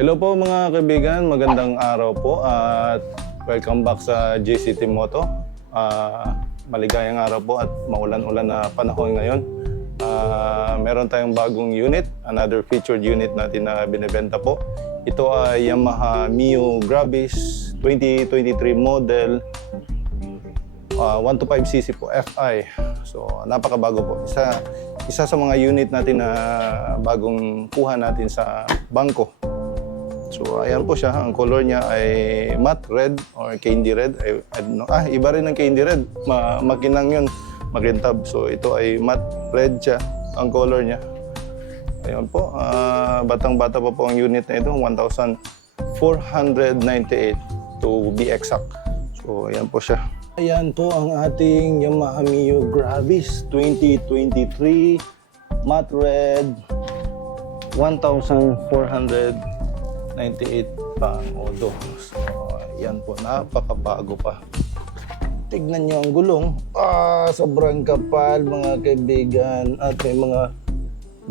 Hello po mga kaibigan, magandang araw po at welcome back sa JCT Moto. Ah, maligayang araw po at maulan-ulan na panahon ngayon. Ah, meron tayong bagong unit, another featured unit natin na binibenta po. Ito ay Yamaha Mio Gravis 2023 model uh, 125cc po, FI. So, napakabago po. Isa, isa sa mga unit natin na bagong kuha natin sa bangko. So, ayan po siya. Ang color niya ay matte red or candy red. I, I don't know. Ah, iba rin ng candy red. Ma makinang yun. Makintab. So, ito ay matte red siya. Ang color niya. Ayan po. ah, Batang-bata pa po ang unit na ito. 1,498 to be exact. So, ayan po siya. Ayan po ang ating Yamaha Mio Gravis 2023 matte red 1,498 pang odo. So, ayan po, napakabago pa. Tignan nyo ang gulong. Ah, sobrang kapal mga kaibigan at may mga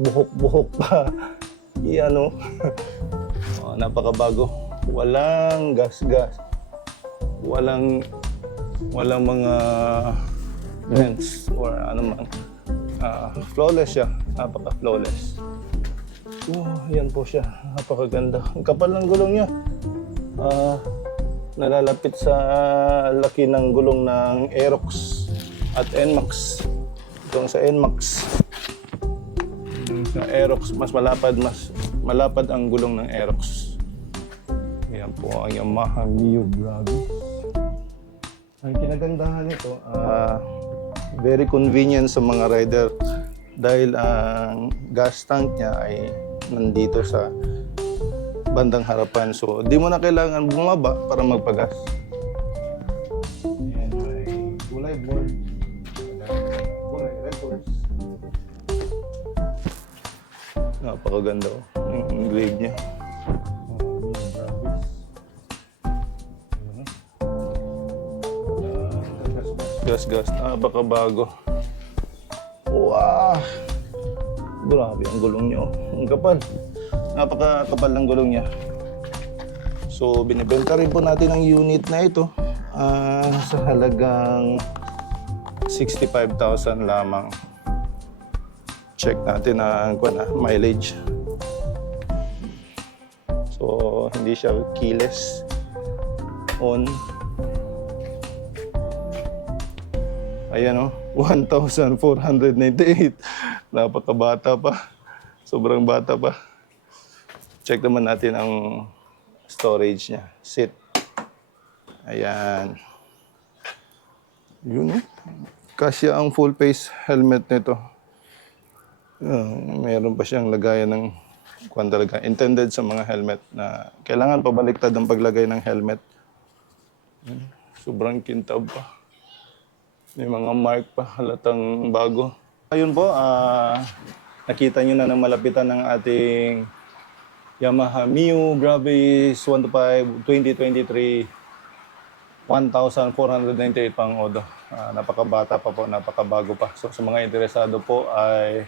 buhok-buhok pa. Yan o. oh, napakabago. Walang gas-gas. Walang walang mga dents or ano man. Ah, flawless siya. Napaka-flawless. Oh, yan po siya. Napakaganda. Ang kapal ng gulong niya. Ah, nalalapit sa laki ng gulong ng Aerox at NMAX. Itong sa NMAX. Sa Aerox, mas malapad, mas malapad ang gulong ng Aerox. Yan po ang Yamaha Mio Gravis. Ang kinagandahan nito, ah, very convenient sa mga rider dahil ang gas tank niya ay nandito sa bandang harapan. So, di mo na kailangan bumaba para magpagas. Ayan, may kulay board. Kulay red horse. Napakaganda oh. Yung engraved niya. Oh, Gravis. Gas, gas. Napakabago. Wow! Grabe ang gulong niya. Ang kapal. Napakakapal ng gulong niya. So, binibenta rin po natin ang unit na ito ah, sa halagang 65,000 lamang. Check natin ang kuwan, ah, mileage. So, hindi siya keyless on. Ayan o, 1,498. Napakabata pa. Sobrang bata pa. Check naman natin ang storage niya. Sit. Ayan. Yun o. Kasya ang full face helmet nito. Uh, mayroon pa siyang lagayan ng kwan talaga. Intended sa mga helmet na kailangan pabaliktad ang paglagay ng helmet. Yun. Sobrang kintab pa. May mga mark pa, halatang bago. Ayun po, ah, nakita nyo na ng malapitan ng ating Yamaha Mio Gravis 125 2023 1,498 pang odo. Ah, napakabata pa po, napakabago pa. So sa mga interesado po ay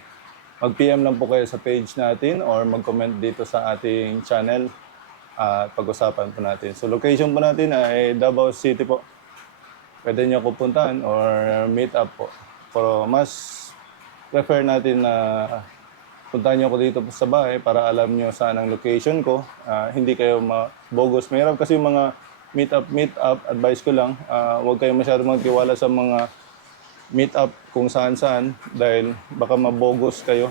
mag-PM lang po kayo sa page natin or mag-comment dito sa ating channel at pag-usapan po natin. So location po natin ay Davao City po pwede nyo ako puntahan or meet up po. Pero mas prefer natin na puntahan nyo ako dito sa bahay para alam nyo saan ang location ko. Ah, hindi kayo mabogos. Mahirap kasi yung mga meet up, meet up, advice ko lang, ah, huwag kayo masyadong magtiwala sa mga meet up kung saan saan dahil baka mabogos kayo.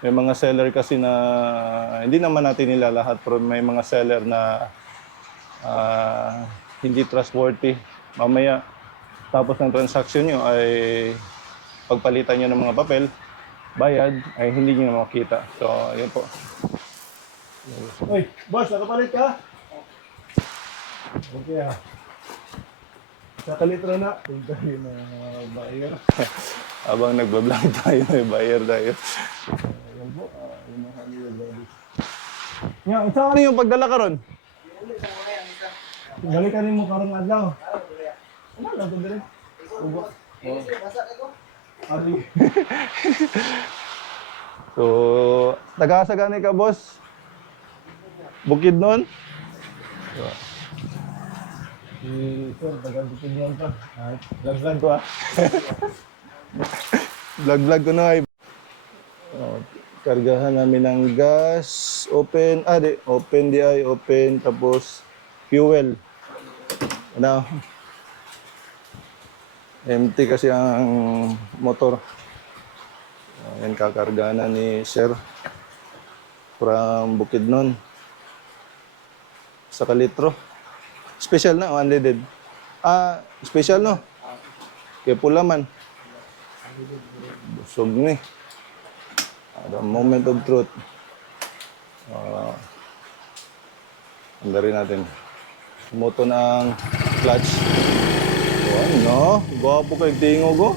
May mga seller kasi na hindi naman natin nila lahat pero may mga seller na ah, hindi trustworthy. Mamaya, tapos ng transaction nyo ay pagpalitan nyo ng mga papel, bayad, ay hindi nyo na makita. So, yun po. Uy, boss, nakapalit ka? Okay ah. Sa kalitro na, punta yun na buyer. Habang nagbablog tayo, may buyer tayo. Ayan po, ah, yung mga kanila baby. Nga, saan ano yung pagdala ka ron? Balikan mo karong adlaw. Ano lang to dire? Ubo. Ari. so, taga-asagani ka, boss? Bukid. Si Sir, taga bukid noon pa. Vlog-vlog ko ah. Vlog-vlog ko na ay. Oh, kargahan namin ng gas, open, ah di, open di open, tapos fuel. Ano? Empty kasi ang motor. Ayan, kakarga na ni Sir from Bukidnon. Sa kalitro. Special na, unleaded. Ah, special no? Kaya pula man. Busog ni. The moment of truth. Uh, rin natin. Moto ng clutch. Ano? Gwapo kay tingog ko.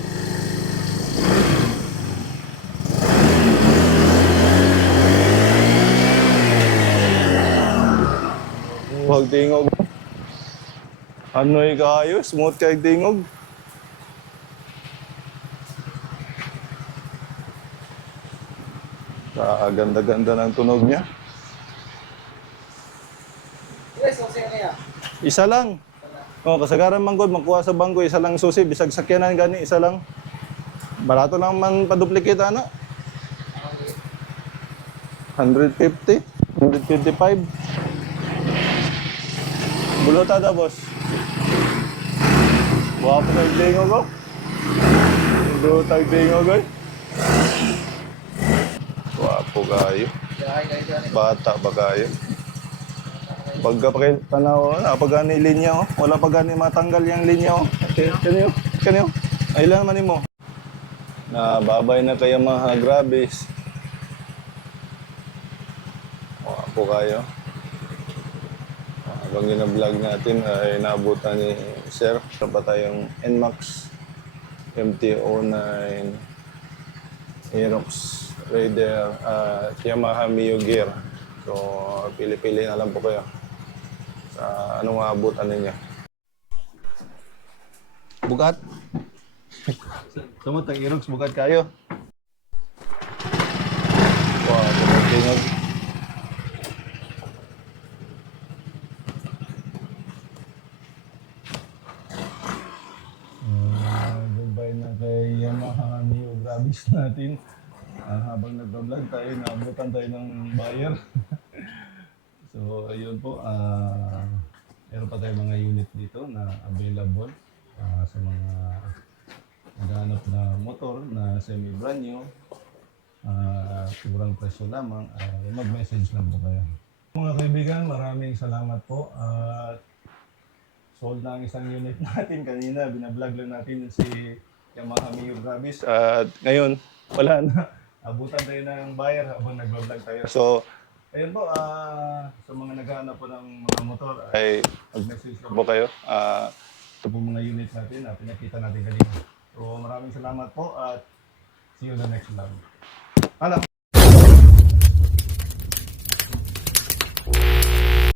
Huwag tingog. Ano'y kayo? Smooth kay tingog. Sa ganda-ganda ng tunog niya. Isa lang. Oh, kasagaran man gud makuha sa bangko isa lang susi bisag sakyanan gani isa lang. Barato lang man pa-duplicate ana. 150, 155. Bulota da boss. Wapo na dingo ko. Bulota dingo ko. Kayo. Dahil kayo. Bata ba kayo? Pagka pa kayo tanaw, na pag gani linya oh. Wala pa gani matanggal yung linya oh. Kanyo, kanyo. Ay lang man mo. Na babay na kayo mga grabis. Wapo kayo. Habang gina-vlog natin ay naabutan ni Sir. Ito pa tayong NMAX MT-09 Aerox Raider at Yamaha Mio Gear. So, pili-pili na lang po kayo sa anong aabutan ninyo. Bugat. Tumot ang Aerox, bugat kayo. Wow, tumot Uh, goodbye na kay Yamaha Mio Grabis natin. Ah, habang nag-vlog tayo, naabutan tayo ng buyer. so, ayun po. ah meron pa tayong mga unit dito na available ah, sa mga naghahanap na motor na semi-brand new. Ah, kurang presyo lamang. Ah, mag-message lang po kayo. Mga kaibigan, maraming salamat po. At sold na ang isang unit natin kanina. Binablog lang natin si Yamaha Mio Gravis. At ngayon, wala na. Abutan tayo ng buyer habang nag-vlog tayo. So, ayun po, ah, sa mga naghahanap po ng mga motor, ay mag-message po kayo. Ah, ito po mga unit natin na pinakita natin kanina. So, maraming salamat po at see you on the next vlog. Alam.